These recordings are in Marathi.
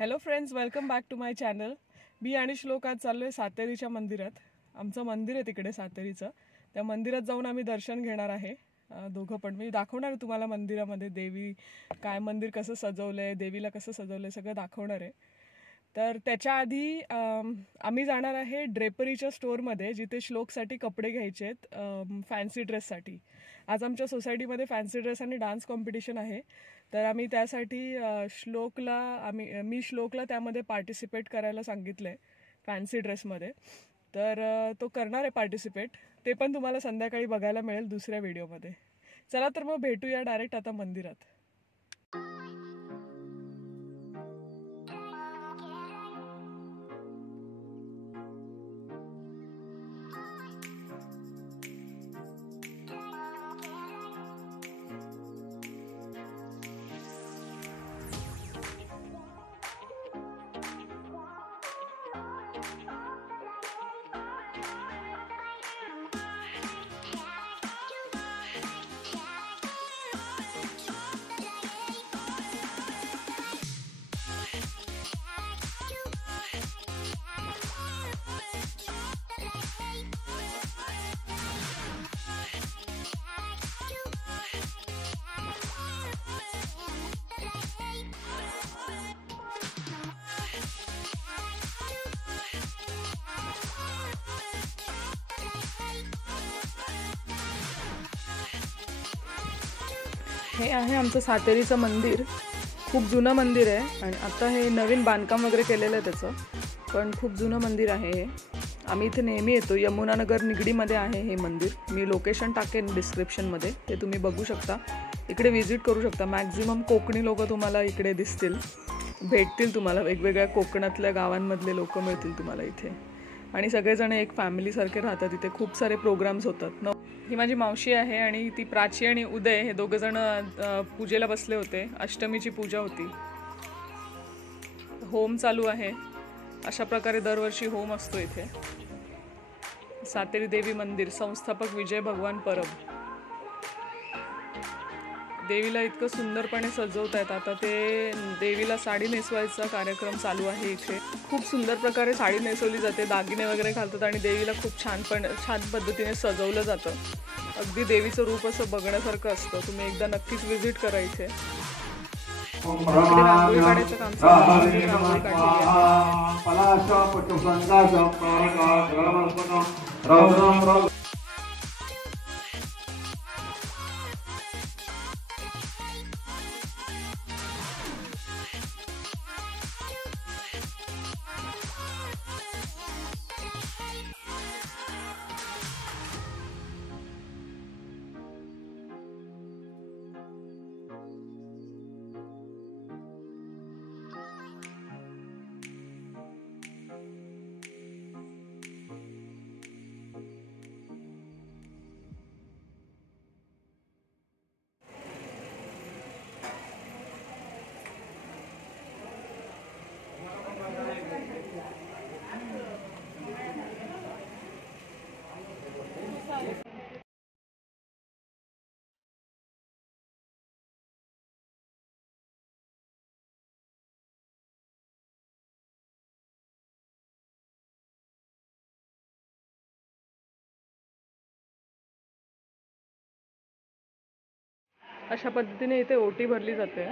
Hello friends, welcome back to my channel. मी आणि श्लोक आज चाललो आहे सातेरीच्या मंदिरात. आमचं मंदिर आहे तिकडे सातेरीचं. त्या मंदिरात जाऊन आम्ही दर्शन घेणार आहे. दोघं पण मी दाखवणार आहे तुम्हाला मंदिरामध्ये देवी काय, मंदिर कसं सजवलं आहे, देवीला कसं सजवलं आहे, सगळं दाखवणार आहे. तर त्याच्या आधी आम्ही जाणार आहे ड्रेपरीच्या स्टोअरमध्ये, जिथे श्लोकसाठी कपडे घ्यायचे आहेत फॅन्सी ड्रेससाठी. आज आमच्या सोसायटीमध्ये फॅन्सी ड्रेस आणि डान्स कॉम्पिटिशन आहे. तर आम्ही त्यासाठी मी श्लोकला त्यामध्ये पार्टिसिपेट करायला सांगितलं आहे फॅन्सी ड्रेसमध्ये. तर तो करणार आहे पार्टिसिपेट. ते पण तुम्हाला संध्याकाळी बघायला मिळेल दुसऱ्या व्हिडिओमध्ये. चला तर मग भेटूया डायरेक्ट आता मंदिरात. हे आहे आमचं सातेरीचं मंदिर. खूप जुनं मंदिर आहे आणि आता हे नवीन बांधकाम वगैरे केलेलं आहे त्याचं, पण खूप जुनं मंदिर आहे हे. आम्ही इथे नेहमी येतो. यमुनानगर निगडीमध्ये आहे हे मंदिर. मी लोकेशन टाकेन डिस्क्रिप्शनमध्ये, ते तुम्ही बघू शकता. इकडे व्हिजिट करू शकता. मॅक्झिमम कोकणी लोक तुम्हाला इकडे दिसतील, भेटतील तुम्हाला. वेगवेगळ्या कोकणातल्या गावांमधले लोक मिळतील तुम्हाला इथे. आणि सगळेजण एक फॅमिलीसारखे राहतात इथे. खूप सारे प्रोग्राम्स होतात. ही माझी मावशी आहे आणि ती प्राची आणि उदय हे दोघं जण पूजेला बसले होते. अष्टमीची पूजा होती. होम चालू आहे. अशा प्रकारे दरवर्षी होम असतो इथे. सातेरी देवी मंदिर, संस्थापक विजय भगवान परब. देवीला इतकं सुंदरपणे सजवत आहेत. आता ते देवीला साडी नेसवायचा कार्यक्रम चालू आहे इथे. खूप सुंदर प्रकारे साडी नेसवली जाते, दागिने वगैरे घालतात आणि देवीला खूप छान पद्धतीने सजवलं जातं. अगदी देवीचं रूप असं बघण्यासारखं असतं. तुम्ही एकदा नक्कीच व्हिजिट करा इथे. रांगोळी काढायचं काम चालू आहे. रांगोळी काढलेली आहे. अशा पद्धतीने इथे ओटी भरली जाते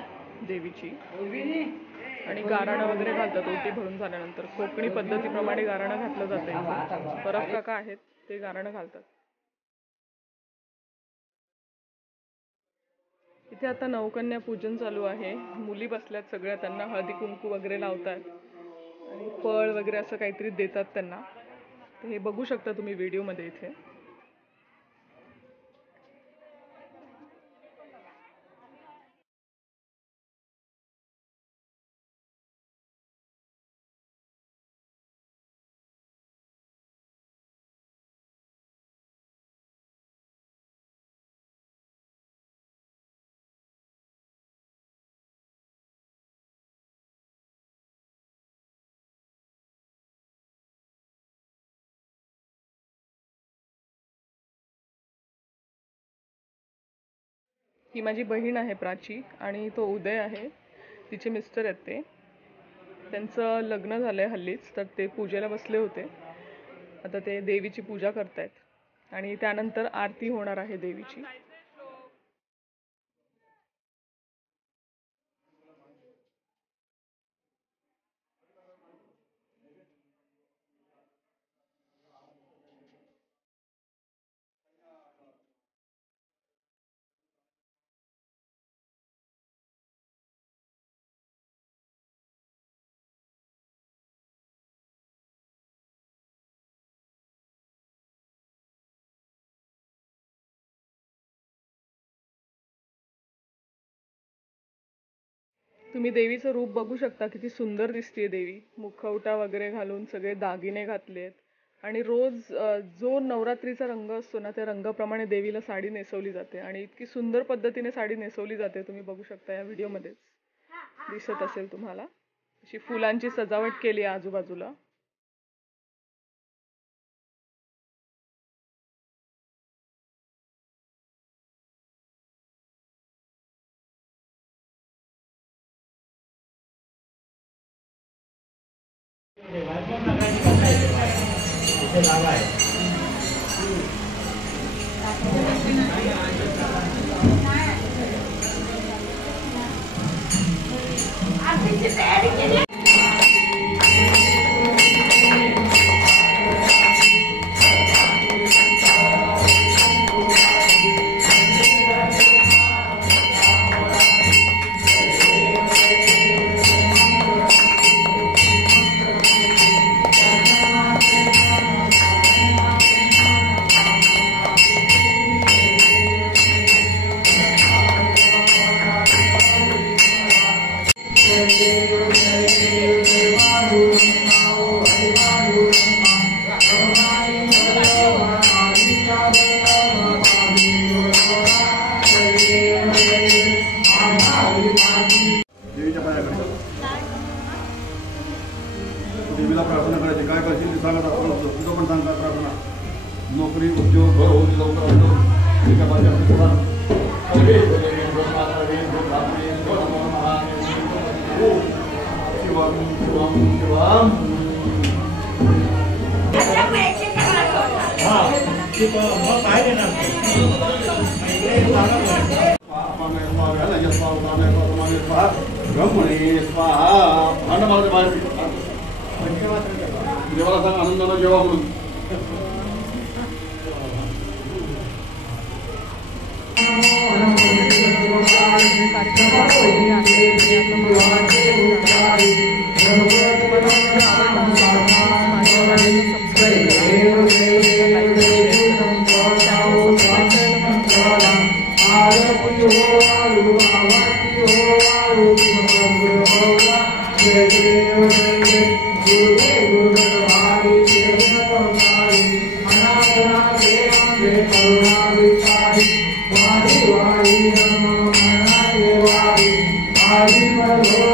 देवीची आणि गाराणं वगैरे घालतात. ओटी भरून झाल्यानंतर कोकणी पद्धतीप्रमाणे गाराणं घातलं जातं. परब काका आहेत ते गाराणं घालतात. इथे आता नवकन्या पूजन चालू आहे. मुली बसल्यात सगळ्या. त्यांना हळदी कुंकू वगैरे लावतात आणि फळ वगैरे असं काहीतरी देतात त्यांना. तर हे बघू शकता तुम्ही व्हिडिओमध्ये इथे. ही माझी बहीण आहे प्राची आणि तो उदय आहे, तिचे मिस्टर आहेत ते. त्यांचं लग्न झालंय हल्लीच, तर ते पूजेला बसले होते. आता ते देवीची पूजा करतायत आणि त्यानंतर आरती होणार आहे देवीची. तुम्ही देवीचं रूप बघू शकता, किती सुंदर दिसते देवी. मुखवटा वगैरे घालून सगळे दागिने घातलेत आणि रोज जो नवरात्रीचा रंग असतो ना, त्या रंगाप्रमाणे देवीला साडी नेसवली जाते आणि इतकी सुंदर पद्धतीने साडी नेसवली जाते. तुम्ही बघू शकता, या व्हिडिओमध्येच दिसत असेल तुम्हाला. अशी फुलांची सजावट केली आहे आजूबाजूला. देवीला प्रार्थना करायची. काय करशील ते सांगत आपण तुझं पण सांगता प्रार्थना. नोकरी, उद्योग, घर होऊन लवकर आणतो. ब्रह्मणे स्वाहा. देवाला सांग आनंदानं जेवा म्हणून. Hare